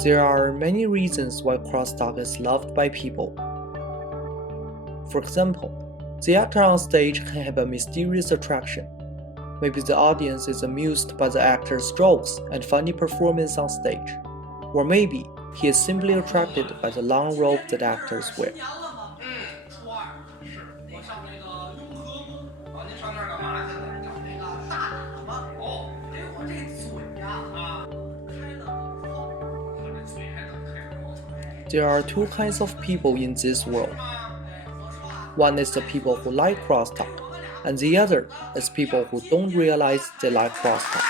There are many reasons why crosstalk is loved by people. For example, the actor on stage can have a mysterious attraction. Maybe the audience is amused by the actor's jokes and funny performance on stage. Or maybe he is simply attracted by the long robe that actors wear. There are two kinds of people in this world. One is the people who like crosstalk, and the other is people who don't realize they like crosstalk.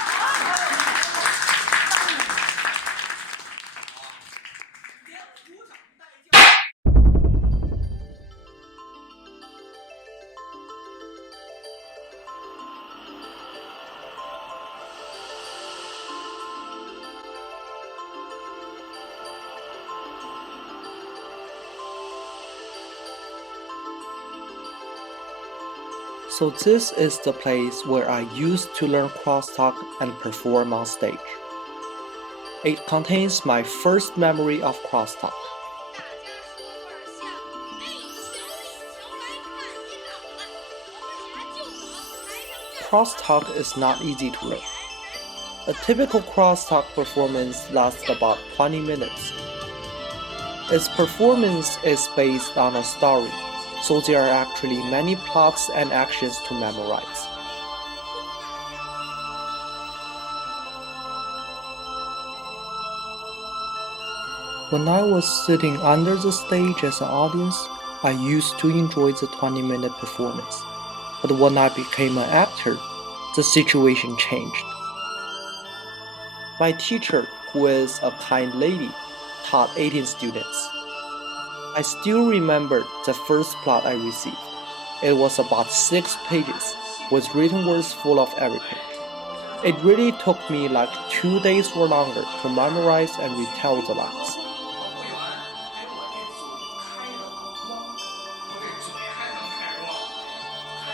So this is the place where I used to learn crosstalk and perform on stage. It contains my first memory of crosstalk. Crosstalk is not easy to learn. A typical crosstalk performance lasts about 20 minutes. Its performance is based on a story, so there are actually many plots and actions to memorize. When I was sitting under the stage as an audience, I used to enjoy the 20-minute performance. But when I became an actor, the situation changed. My teacher, who is a kind lady, taught 18 students. I still remember the first plot I received. It was about 6 pages, with written words full of every page. It really took me like 2 days or longer to memorize and retell the lines.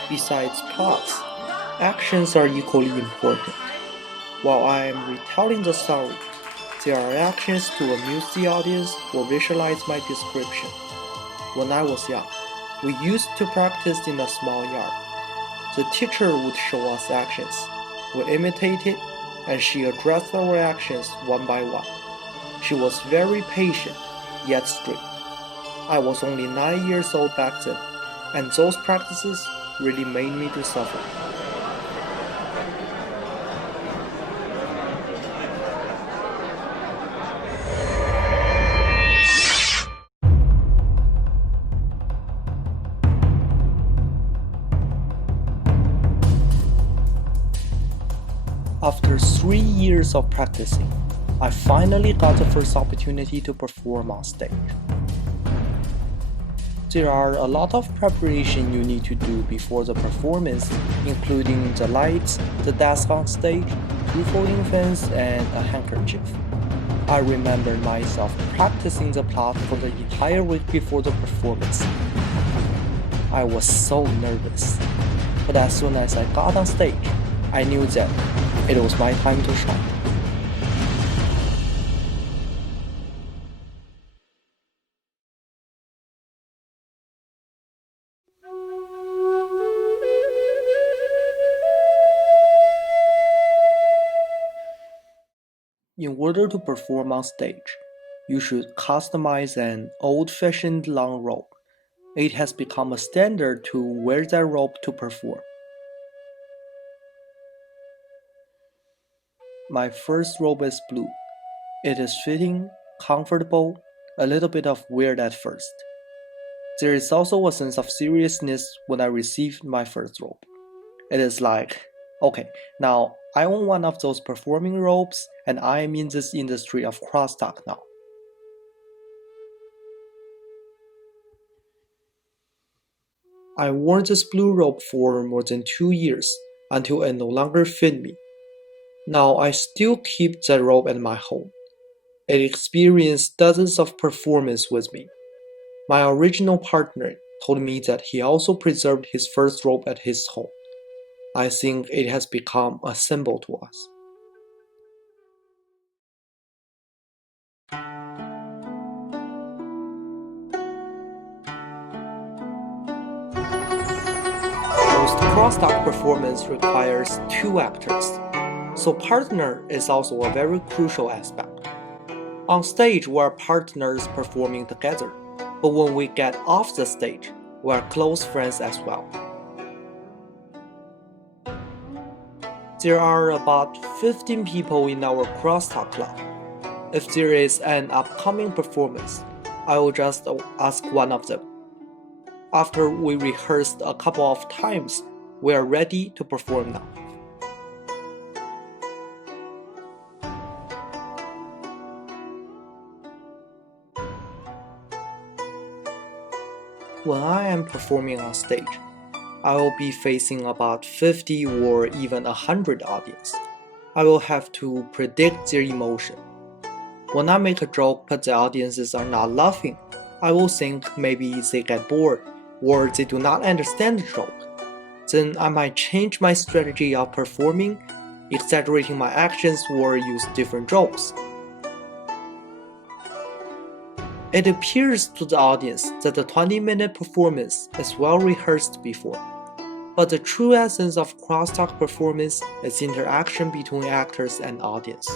Besides plots, actions are equally important. While I am retelling the story, there are actions to amuse the audience or visualize my description. When I was young, we used to practice in a small yard. The teacher would show us actions. We imitated, and she addressed our actions one by one. She was very patient, yet strict. I was only 9 years old back then, and those practices really made me to suffer. After 3 years of practicing, I finally got the first opportunity to perform on stage. There are a lot of preparation you need to do before the performance, including the lights, the desk on stage, 2 folding fans, and a handkerchief. I remember myself practicing the plot for the entire week before the performance. I was so nervous, but as soon as I got on stage, I knew that it was my time to shine. In order to perform on stage, you should customize an old-fashioned long robe. It has become a standard to wear that robe to perform. My first robe is blue. It is fitting, comfortable, a little bit of weird at first. There is also a sense of seriousness when I received my first robe. It is like, okay, now I own one of those performing robes and I am in this industry of crosstalk now. I wore this blue robe for more than 2 years until it no longer fit me. Now I still keep that robe at my home. It experienced dozens of performances with me. My original partner told me that he also preserved his first robe at his home. I think it has become a symbol to us. Most crosstalk performance requires two actors, so partner is also a very crucial aspect. On stage, we're partners performing together, but when we get off the stage, we're close friends as well. There are about 15 people in our crosstalk club. If there is an upcoming performance, I will just ask one of them. After we rehearsed a couple of times, we are ready to perform now. When I am performing on stage, I will be facing about 50 or even 100 audience. I will have to predict their emotion. When I make a joke but the audiences are not laughing, I will think maybe they get bored or they do not understand the joke. Then I might change my strategy of performing, exaggerating my actions or use different jokes. It appears to the audience that the 20-minute performance is well rehearsed before. But the true essence of crosstalk performance is interaction between actors and audience.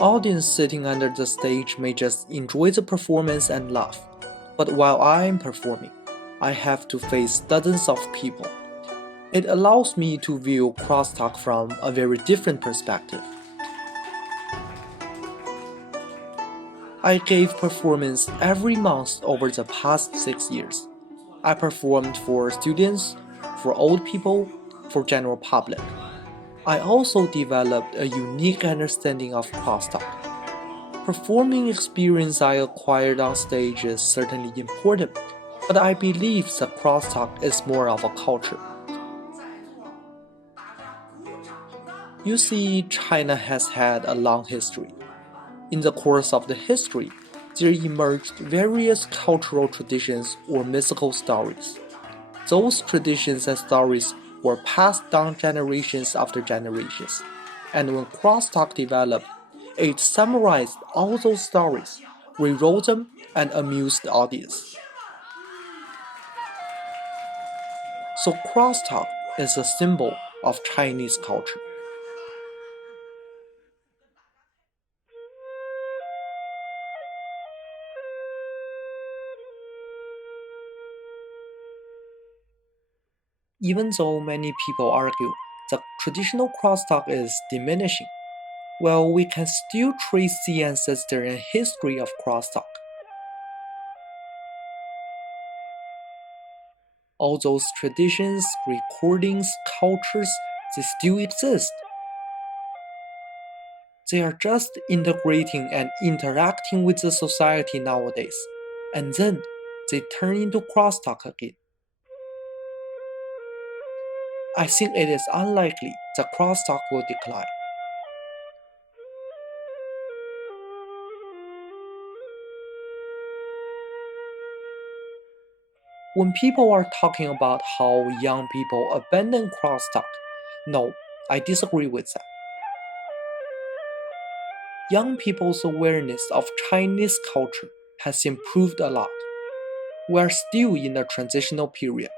Audience sitting under the stage may just enjoy the performance and laugh, but while I am performing, I have to face dozens of people. It allows me to view crosstalk from a very different perspective. I gave performance every month over the past 6 years. I performed for students, for old people, for general public. I also developed a unique understanding of crosstalk. Performing experience I acquired on stage is certainly important, but I believe that crosstalk is more of a culture. You see, China has had a long history. In the course of the history, there emerged various cultural traditions or mythical stories. Those traditions and stories were passed down generations after generations, and when crosstalk developed, it summarized all those stories, rewrote them, and amused the audience. So crosstalk is a symbol of Chinese culture. Even though many people argue that traditional crosstalk is diminishing, well, we can still trace the ancestor and history of crosstalk. All those traditions, recordings, cultures, they still exist. They are just integrating and interacting with the society nowadays, and then they turn into crosstalk again. I think it is unlikely that crosstalk will decline. When people are talking about how young people abandon crosstalk, no, I disagree with that. Young people's awareness of Chinese culture has improved a lot. We are still in a transitional period.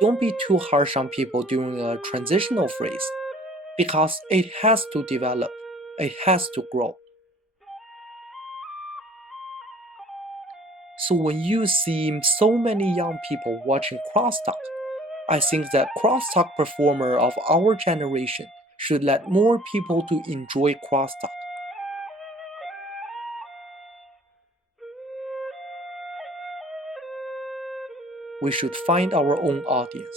Don't be too harsh on people during a transitional phase, because it has to develop, it has to grow. So when you see so many young people watching crosstalk, I think that crosstalk performer of our generation should let more people to enjoy crosstalk. We should find our own audience.